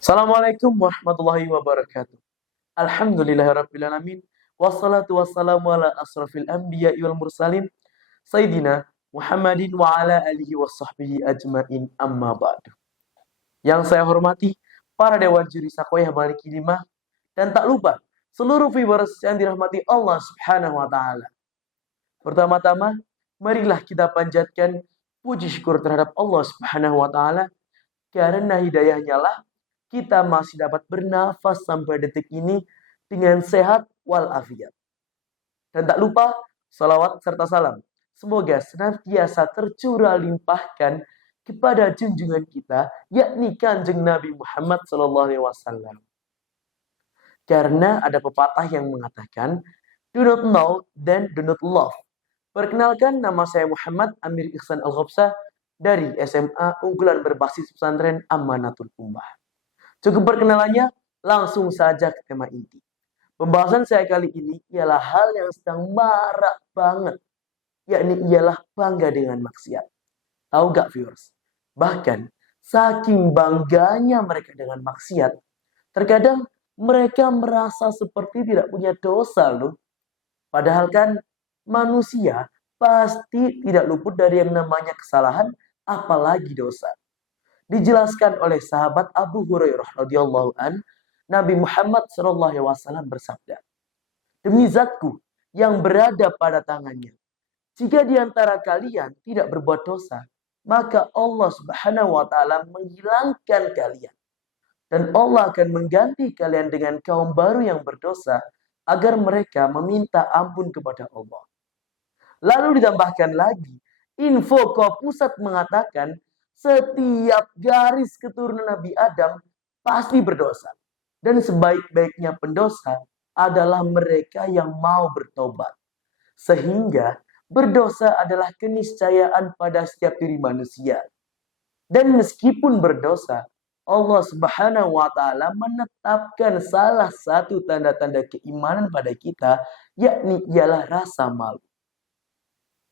Assalamualaikum warahmatullahi wabarakatuh. Alhamdulillahirrabbilalamin. Wassalatu wassalamu ala asrafil anbiya wal mursalin. Sayyidina Muhammadin wa ala alihi wa sahbihi ajmain amma ba'du. Yang saya hormati, para dewan juri Sakoyah Maliki Lima. Dan tak lupa, seluruh viewers yang dirahmati Allah subhanahu wa ta'ala. Pertama-tama, marilah kita panjatkan puji syukur terhadap Allah subhanahu wa ta'ala. Karena hidayahnya lah kita masih dapat bernafas sampai detik ini dengan sehat walafiat. Dan tak lupa salawat serta salam. Semoga senantiasa tercurah limpahkan kepada junjungan kita, yakni Kanjeng Nabi Muhammad SAW. Karena ada pepatah yang mengatakan, do not know then do not love. Perkenalkan, nama saya Muhammad Amir Ihsan Al-Ghobsah dari SMA unggulan berbasis pesantren Amanatul Ummah. Cukup perkenalannya, langsung saja ke tema inti. Pembahasan saya kali ini ialah hal yang sedang marak banget, yakni ialah bangga dengan maksiat. Tahu gak viewers? Bahkan, saking bangganya mereka dengan maksiat, terkadang mereka merasa seperti tidak punya dosa loh. Padahal kan manusia pasti tidak luput dari yang namanya kesalahan, apalagi dosa. Dijelaskan oleh sahabat Abu Hurairah radhiyallahu an, Nabi Muhammad SAW bersabda, demi zatku yang berada pada tangannya, jika di antara kalian tidak berbuat dosa, maka Allah Subhanahu wa taala menghilangkan kalian dan Allah akan mengganti kalian dengan kaum baru yang berdosa agar mereka meminta ampun kepada Allah. Lalu ditambahkan lagi, info Pusat mengatakan setiap garis keturunan Nabi Adam pasti berdosa. Dan sebaik-baiknya pendosa adalah mereka yang mau bertobat. Sehingga berdosa adalah keniscayaan pada setiap diri manusia. Dan meskipun berdosa, Allah Subhanahu wa taala menetapkan salah satu tanda-tanda keimanan pada kita, yakni ialah rasa malu.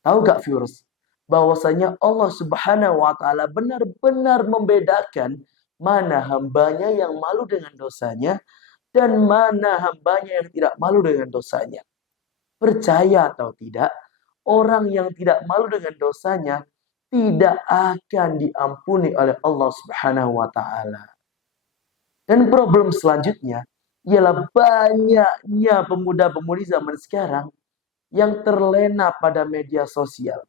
Tahu gak viewers? Bahwasanya Allah Subhanahu wa taala benar-benar membedakan mana hambanya yang malu dengan dosanya dan mana hambanya yang tidak malu dengan dosanya. Percaya atau tidak, orang yang tidak malu dengan dosanya tidak akan diampuni oleh Allah Subhanahu wa taala. Dan problem selanjutnya ialah banyaknya pemuda-pemudi zaman sekarang yang terlena pada media sosial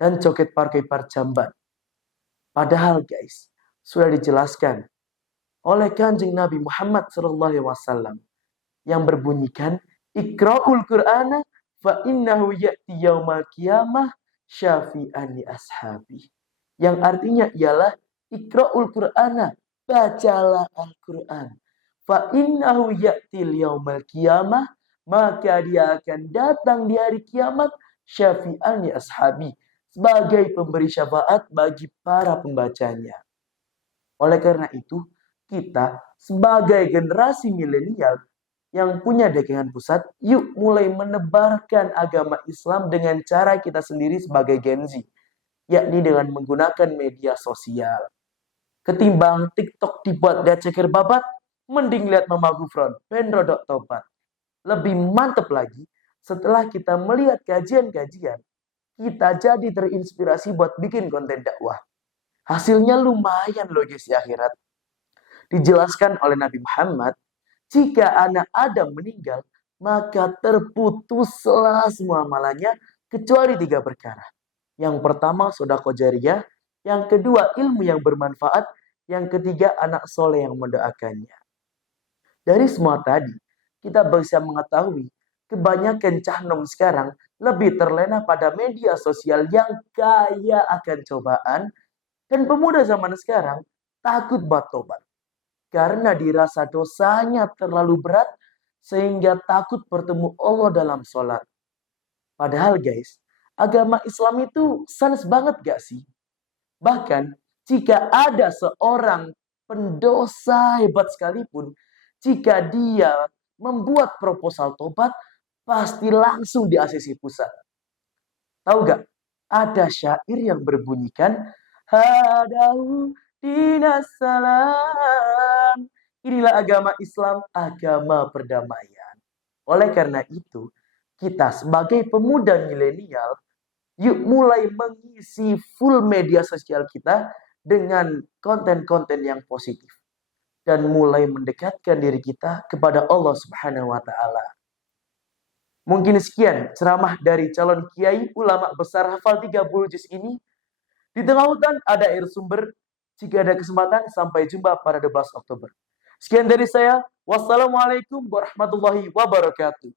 dan joget pakai parjamban. Padahal guys, sudah dijelaskan oleh Kanjeng Nabi Muhammad SAW yang berbunyikan, Iqra'ul Qur'ana fa innahu ya'ti yaumal qiyamah syafi'an li ashabi. Yang artinya ialah Iqra'ul Qur'ana, bacalah Al-Qur'an. Fa innahu ya'ti yaumal qiyamah, maka dia akan datang di hari kiamat syafi'an li ashabi, sebagai pemberi syafaat bagi para pembacanya. Oleh karena itu, kita sebagai generasi milenial yang punya dekengan pusat, yuk mulai menebarkan agama Islam dengan cara kita sendiri sebagai Gen Z, yakni dengan menggunakan media sosial. Ketimbang TikTok dibuat lihat ceker babat, mending lihat Mama Gufron, Benrodok Tobat. Lebih mantep lagi, setelah kita melihat kajian-kajian, kita jadi terinspirasi buat bikin konten dakwah. Hasilnya lumayan loh guys di akhirat. Dijelaskan oleh Nabi Muhammad, jika anak Adam meninggal, maka terputuslah semua amalannya kecuali 3 perkara. Yang pertama sedekah jariyah, yang kedua ilmu yang bermanfaat, yang ketiga anak soleh yang mendoakannya. Dari semua tadi, kita bisa mengetahui kebanyakan cahnom sekarang lebih terlena pada media sosial yang kaya akan cobaan, dan pemuda zaman sekarang takut buat tobat karena dirasa dosanya terlalu berat sehingga takut bertemu Allah dalam sholat. Padahal guys, agama Islam itu sans banget gak sih? Bahkan jika ada seorang pendosa hebat sekalipun, jika dia membuat proposal tobat, pasti langsung di ACC pusat. Tahu gak? Ada syair yang berbunyikan, Hadahu dinasalam, Inilah agama Islam, agama perdamaian. Oleh karena itu, kita sebagai pemuda milenial, yuk mulai mengisi full media sosial kita dengan konten-konten yang positif. Dan mulai mendekatkan diri kita kepada Allah Subhanahu wa Ta'ala. Mungkin sekian ceramah dari calon kiai ulama besar hafal 30 juz ini. Di tengah hutan ada air sumber. Jika ada kesempatan, sampai jumpa pada 12 Oktober. Sekian dari saya. Wassalamualaikum warahmatullahi wabarakatuh.